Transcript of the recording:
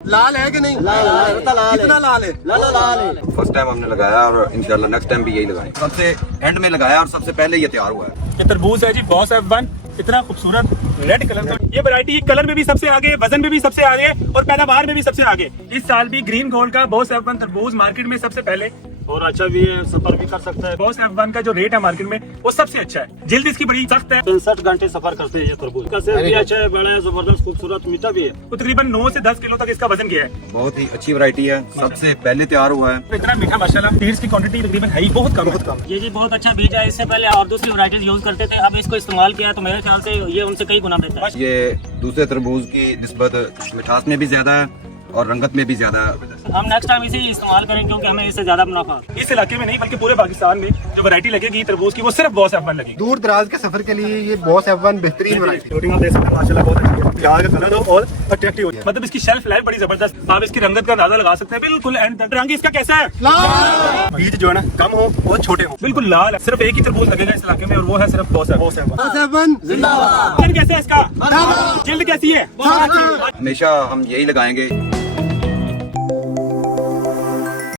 लाल है कि नहीं? कितना लाल है? फर्स्ट टाइम हमने लगाया और इंशाल्लाह नेक्स्ट टाइम भी यही लगाएं। सबसे एंड में लगाया और सबसे पहले ये तैयार हुआ है। ये तरबूज है जी बॉस F1, इतना खूबसूरत रेड कलर का। ये वैरायटी कलर में भी सबसे आगे, वजन में भी सबसे आगे और पैदावार में भी सबसे आगे। इस साल भी ग्रीन गोल्ड का बॉस F1 तरबूज मार्केट में सबसे पहले और अच्छा भी है, सफर भी कर सकता है। बॉस F1 का जो रेट है मार्केट में वो सबसे अच्छा है। जल्द इसकी बड़ी सख्त है। 63 घंटे सफर करते हैं ये तरबूज। का सेब भी अच्छा है, बड़ा है, जबरदस्त, खूबसूरत, मीठा भी है। तो तकरीबन 9 से 10 किलो तक इसका वजन गया है। बहुत ही अच्छी वैरायटी है, सबसे पहले तैयार हुआ है। इतना मीठा माशाल्लाह। सीड्स की क्वांटिटी तकरीबन है ही बहुत कम। ये जी बहुत अच्छा बीज है। इससे पहले और दूसरी वैरायटीज यूज करते थे, अब इसको इस्तेमाल किया तो मेरे ख्याल से ये उनसे कई गुना बेहतर है। ये दूसरे तरबूज की निस्बत मिठास में भी ज्यादा है और रंगत में भी ज्यादा है। हम नेक्स्ट टाइम इसे इस्तेमाल करें क्योंकि हमें इससे ज्यादा मुनाफा। इस इलाके में नहीं बल्कि पूरे पाकिस्तान में जो वैरायटी लगेगी तरबूज की वो सिर्फ बॉस F1 लगेगी। दूर दराज के सफर के लिए ये बॉस F1 बेहतरीन वैरायटी। फ्लोटिंग आप देख सकते हैं माशाल्लाह बहुत अच्छी है। यहाँ का कलर हो और अट्रैक्टिव हो, मतलब इसकी शेल्फ लाइफ बड़ी जबरदस्त। आप इसकी रंगत का अंदाजा लगा सकते हैं बिल्कुल एंड तक। रंग इसका कैसा है? लाल। बीज जो है ना कम हो और छोटे हो, बिल्कुल लाल है। सिर्फ एक ही तरबूज लगेगा इस इलाके में और वो है सिर्फ बॉस F1। जिंदाबाद। कलर कैसा है इसका? जल्द कैसी है? हमेशा हम यही लगाएंगे।